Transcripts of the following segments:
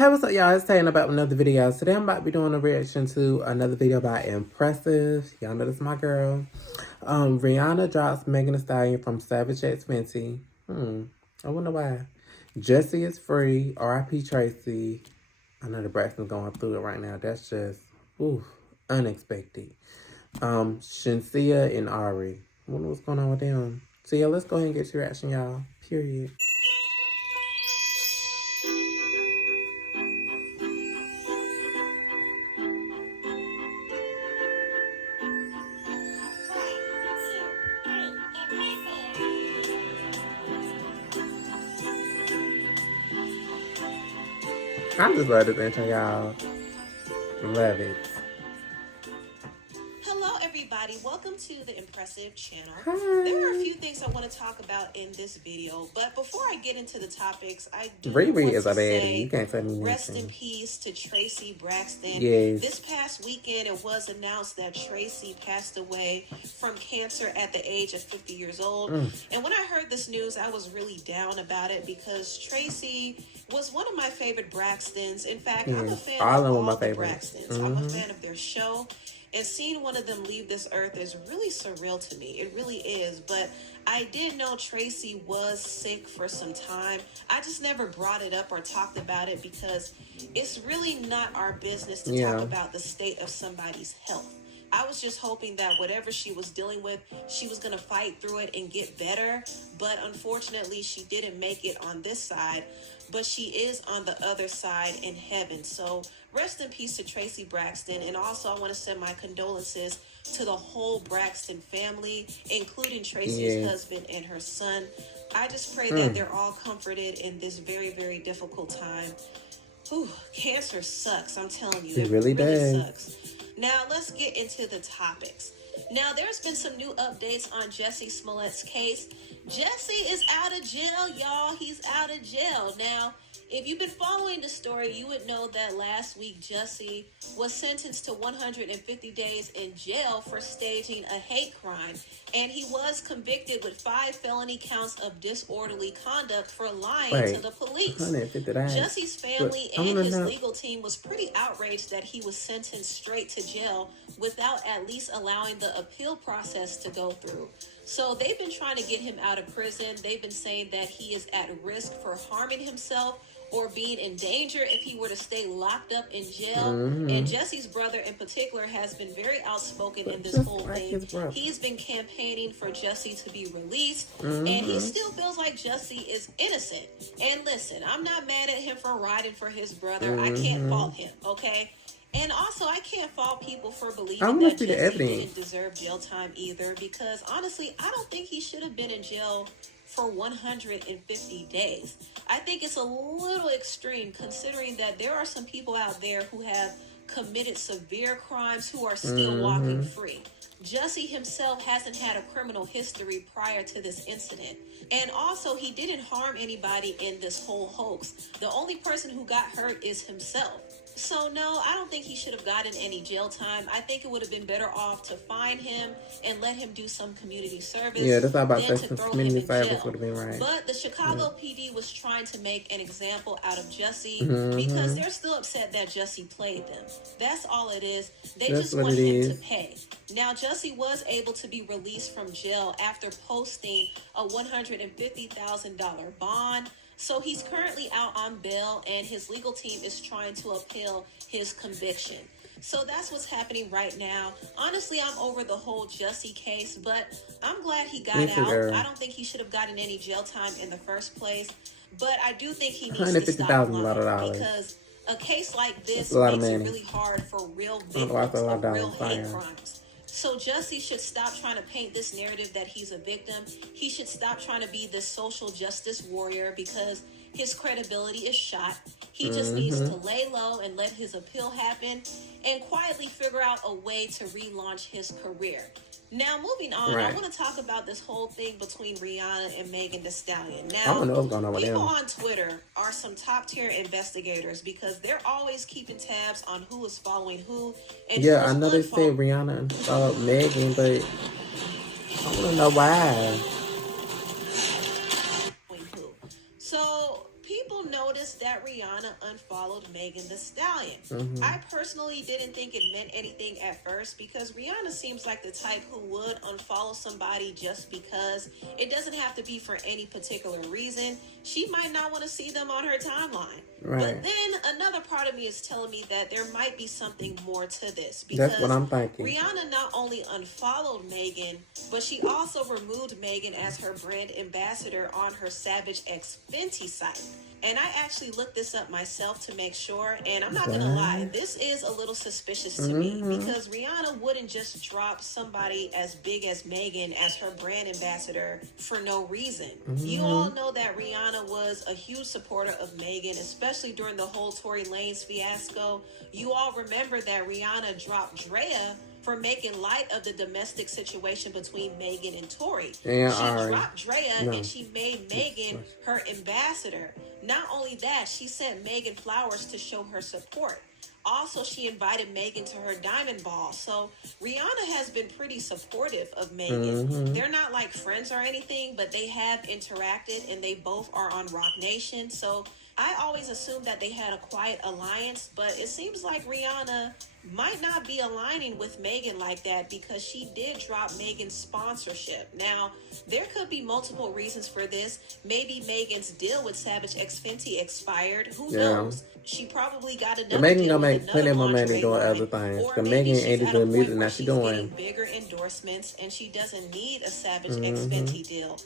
Hey, what's up, y'all? It's Tay about another video. Today I'm about to be doing a reaction to another video by Impressive. Y'all know this is my girl. Rihanna drops Megan Thee Stallion from SavagexFenty. I wonder why. Jussie is free. R.I.P. Traci. I know the Braxton's going through it right now. That's just, unexpected. Shinsia and Ari. I wonder what's going on with them. So yeah, let's go ahead and get your reaction, y'all. Period. I just love this intro, y'all. Love it. Hello, everybody. Welcome to the Impressive channel. Hi. There are a few things I want to talk about in this video, but before I get into the topics, I do Riri want is to a baddie. say You can't tell me nothing. rest in peace to Traci Braxton. Yes. This past weekend, it was announced that Traci passed away from cancer at the age of 50 years old. And when I heard this news, I was really down about it because Traci was one of my favorite Braxtons. In fact, I'm a fan of all the Braxtons. I'm a fan of their show. And seeing one of them leave this earth is really surreal to me. It really is. But I did know Traci was sick for some time. I just never brought it up or talked about it because it's really not our business to talk about the state of somebody's health. I was just hoping that whatever she was dealing with, she was going to fight through it and get better. But unfortunately, she didn't make it on this side. But she is on the other side in heaven. So rest in peace to Traci Braxton. And also I want to send my condolences to the whole Braxton family, including Traci's husband and her son. I just pray that they're all comforted in this very, very difficult time. Ooh, cancer sucks. I'm telling you. It really does. Sucks. Now let's get into the topics. Now, there's been some new updates on Jussie Smollett's case. Jussie is out of jail, y'all. He's out of jail. Now, if you've been following the story, you would know that last week Jussie was sentenced to 150 days in jail for staging a hate crime. And he was convicted with 5 felony counts of disorderly conduct for lying to the police. Jussie's family and his legal team was pretty outraged that he was sentenced straight to jail without at least allowing the appeal process to go through. So they've been trying to get him out of prison. They've been saying that he is at risk for harming himself or being in danger if he were to stay locked up in jail. And Jussie's brother in particular has been very outspoken in this whole thing. He's been campaigning for Jussie to be released, and he still feels like Jussie is innocent. And listen, I'm not mad at him for riding for his brother. I can't fault him, okay? And also, I can't fault people for believing that Jussie didn't deserve jail time either, because honestly, I don't think he should have been in jail for 150 days. I think it's a little extreme considering that there are some people out there who have committed severe crimes who are still walking free. Jussie himself hasn't had a criminal history prior to this incident. And also, he didn't harm anybody in this whole hoax. The only person who got hurt is himself. So no, I don't think he should have gotten any jail time. I think it would have been better off to find him and let him do some community service. Yeah, that's all about than that. to throw Community him in service jail. would have been right. But the Chicago PD was trying to make an example out of Jussie because they're still upset that Jussie played them. That's all it is. They just want him to pay. Now, Jussie was able to be released from jail after posting a $150,000 bond. So he's currently out on bail, and his legal team is trying to appeal his conviction. So that's what's happening right now. Honestly, I'm over the whole Jussie case, but I'm glad he got out. I don't think he should have gotten any jail time in the first place, but I do think he needs to stop lying because a case like this makes it really hard for real victims of real hate crimes. So Jussie should stop trying to paint this narrative that he's a victim. He should stop trying to be this social justice warrior because his credibility is shot. He just needs to lay low and let his appeal happen and quietly figure out a way to relaunch his career. Now, moving on, I want to talk about this whole thing between Rihanna and Megan Thee Stallion. Now, I don't know what's going on with people on Twitter are some top-tier investigators because they're always keeping tabs on who is following who. And yeah, I know they said Rihanna and Megan, but I want to know why. So, people people noticed that Rihanna unfollowed Megan Thee Stallion. I personally didn't think it meant anything at first because Rihanna seems like the type who would unfollow somebody just because. It doesn't have to be for any particular reason. She might not want to see them on her timeline. Right. But then another part of me is telling me that there might be something more to this. Because that's what I'm thinking. Rihanna not only unfollowed Megan, but she also removed Megan as her brand ambassador on her SavagexFenty site. And I actually looked this up myself to make sure, and I'm not going to lie, this is a little suspicious to me because Rihanna wouldn't just drop somebody as big as Megan as her brand ambassador for no reason. You all know that Rihanna was a huge supporter of Megan, especially during the whole Tory Lanez fiasco. You all remember that Rihanna dropped Drea for making light of the domestic situation between Megan and Tory. Yeah, she dropped Drea and she made Megan her ambassador. Not only that, she sent Megan flowers to show her support. Also, she invited Megan to her diamond ball. So Rihanna has been pretty supportive of Megan. They're not like friends or anything, but they have interacted and they both are on Rock Nation. So I always assumed that they had a quiet alliance, but it seems like Rihanna might not be aligning with Megan like that because she did drop Megan's sponsorship. Now, there could be multiple reasons for this. Maybe Megan's deal with SavagexFenty expired. Who knows? She probably got another Megan deal gonna with make plenty another more money lingerie doing line. other things. Or Cause maybe Megan she's ain't at a doing point music where now. she's She getting doing bigger endorsements and she doesn't need a SavagexFenty deal.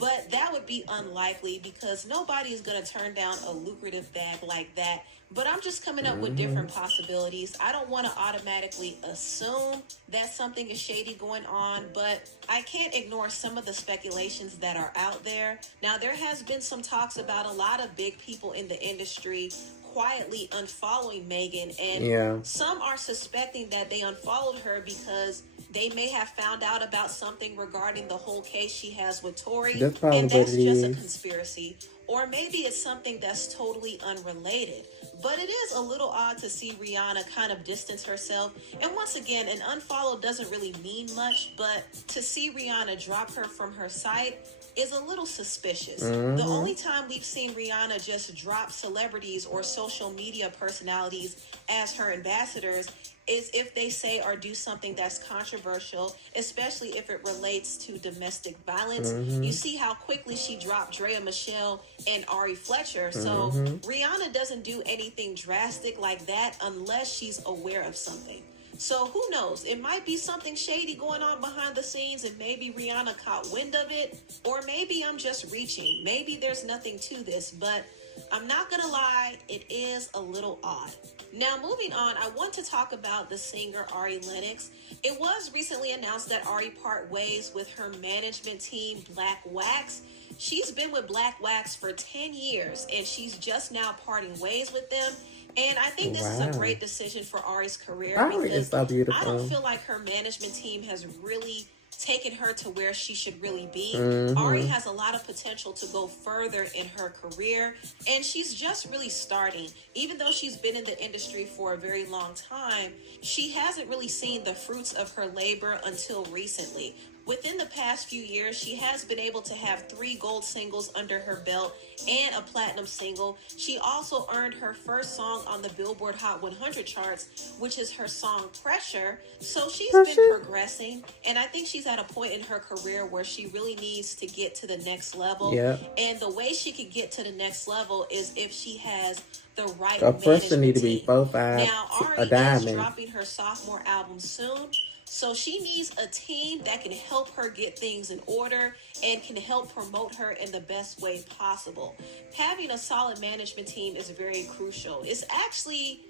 But that would be unlikely because nobody is going to turn down a lucrative bag like that. But I'm just coming up with different possibilities. I don't want to automatically assume that something is shady going on, but I can't ignore some of the speculations that are out there. Now, there has been some talks about a lot of big people in the industry quietly unfollowing Megan, and some are suspecting that they unfollowed her because they may have found out about something regarding the whole case she has with Tory, and that's just a conspiracy. Or maybe it's something that's totally unrelated. But it is a little odd to see Rihanna kind of distance herself. And once again, an unfollow doesn't really mean much, but to see Rihanna drop her from her site is a little suspicious. The only time we've seen Rihanna just drop celebrities or social media personalities as her ambassadors is if they say or do something that's controversial, especially if it relates to domestic violence. You see how quickly she dropped Drea Michelle and Ari Fletcher. So Rihanna doesn't do anything drastic like that unless she's aware of something. So who knows? It might be something shady going on behind the scenes and maybe Rihanna caught wind of it. Or maybe I'm just reaching. Maybe there's nothing to this, but I'm not gonna lie, it is a little odd. Now, moving on, I want to talk about the singer Ari Lennox. It was recently announced that Ari part ways with her management team, Black Wax. She's been with Black Wax for 10 years, and she's just now parting ways with them. And I think this is a great decision for Ari's career. Ari is so beautiful. I don't feel like her management team has really taken her to where she should really be. Ari has a lot of potential to go further in her career, and she's just really starting. Even though she's been in the industry for a very long time, she hasn't really seen the fruits of her labor until recently. Within the past few years, she has been able to have 3 gold singles under her belt and a platinum single. She also earned her first song on the Billboard Hot 100 charts, which is her song Pressure. So she's been progressing, and I think she's at a point in her career where she really needs to get to the next level. And the way she could get to the next level is if she has the right management team. Now, Ari is dropping her sophomore album soon. So she needs a team that can help her get things in order and can help promote her in the best way possible. Having a solid management team is very crucial. It's actually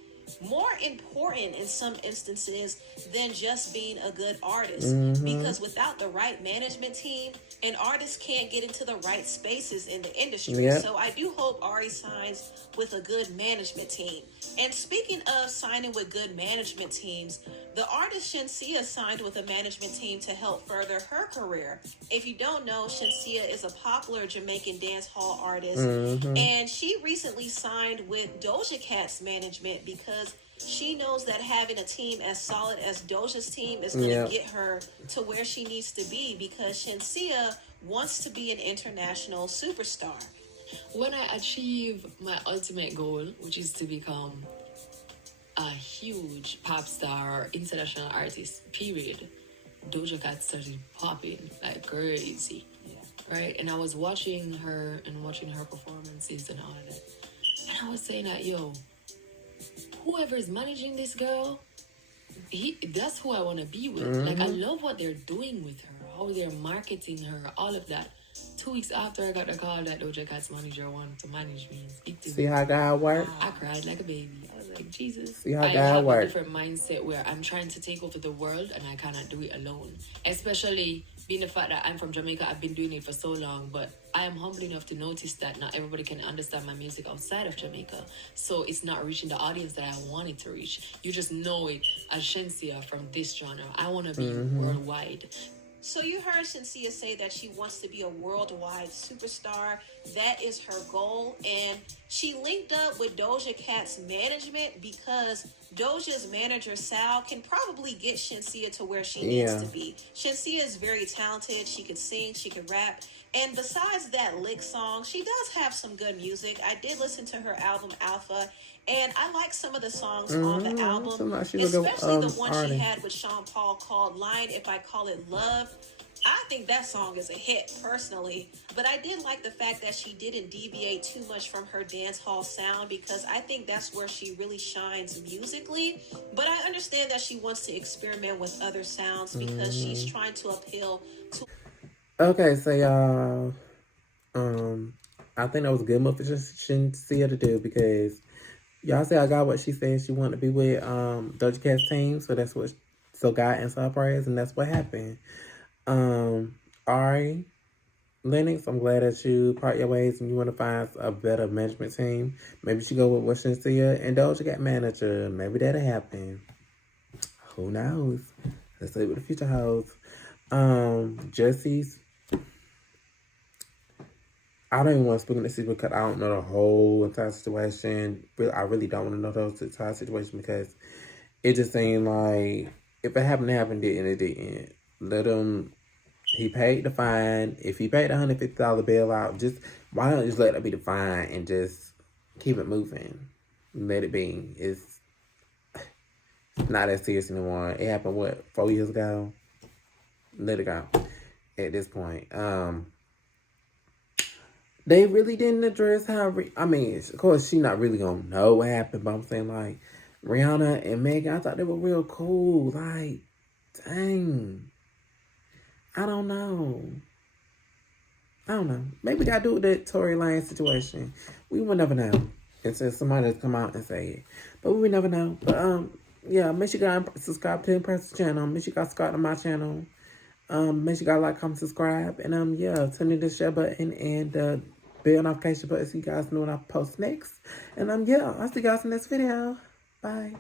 more important in some instances than just being a good artist, because without the right management team, an artist can't get into the right spaces in the industry. So I do hope Ari signs with a good management team. And speaking of signing with good management teams, the artist Shenseea signed with a management team to help further her career. If you don't know, Shenseea is a popular Jamaican dancehall artist, and she recently signed with Doja Cat's management because she knows that having a team as solid as Doja's team is going to get her to where she needs to be, because Shenseea wants to be an international superstar. When I achieve my ultimate goal, which is to become a huge pop star, international artist, period, Doja Cat started popping like crazy. Yeah. Right? And I was watching her and watching her performances and all of that. And I was saying that, yo, whoever is managing this girl, that's who I want to be with. Mm-hmm. Like, I love what they're doing with her, how they're marketing her, all of that. 2 weeks after I got the call that Doja Cat's manager wanted to manage me and speak to me. See how God works? I cried like a baby. I was like, Jesus. See how I God have works. a different mindset where I'm trying to take over the world and I cannot do it alone. Especially being the fact that I'm from Jamaica, I've been doing it for so long, but I am humble enough to notice that not everybody can understand my music outside of Jamaica. So it's not reaching the audience that I want it to reach. You just know it as Shensia from this genre. I want to be worldwide. So you heard Shensia say that she wants to be a worldwide superstar. That is her goal. And she linked up with Doja Cat's management because Doja's manager, Sal, can probably get Shensia to where she needs to be. Shensia is very talented. She could sing, she could rap. And besides that lick song, she does have some good music. I did listen to her album, Alpha, and I like some of the songs on the album, especially the one she had with Sean Paul called Lying If I Call It Love. I think that song is a hit, personally. But I did like the fact that she didn't deviate too much from her dance hall sound because I think that's where she really shines musically. But I understand that she wants to experiment with other sounds because she's trying to appeal to... Okay, so y'all, I think that was a good move for Shensia to do because y'all say I got what she said she wanted to be with Doja Cat's team, so that's what, so God answered her prayers, and that's what happened. Ari, Lennox, I'm glad that you part your ways and you want to find a better management team. Maybe she go with Shensia and Doja Cat manager. Maybe that'll happen. Who knows? Let's see what the future holds. Jussie's, I don't even want to speak on this because I don't know the whole entire situation. I really don't want to know the entire situation because it just seemed like if it happened, it happened, didn't it didn't. Let him, he paid the fine. If he paid the $150 bailout, just, why don't just let it be the fine and just keep it moving? Let it be. It's not that serious anymore. It happened, what, 4 years ago? Let it go at this point. They really didn't address how, I mean, of course, she not really gonna know what happened, but I'm saying, like, Rihanna and Megan, I thought they were real cool. Like, dang. I don't know. Maybe gotta do with that Tory Lane situation. We will never know until somebody come out and say it. But we will never know. But, yeah, make sure you guys subscribe to Impressive channel. Make sure you guys subscribe to my channel. Make sure you guys like, comment, subscribe. And, yeah, turn in the share button and the bell notification button so you guys know when I post next. And, yeah, I'll see you guys in the next video. Bye.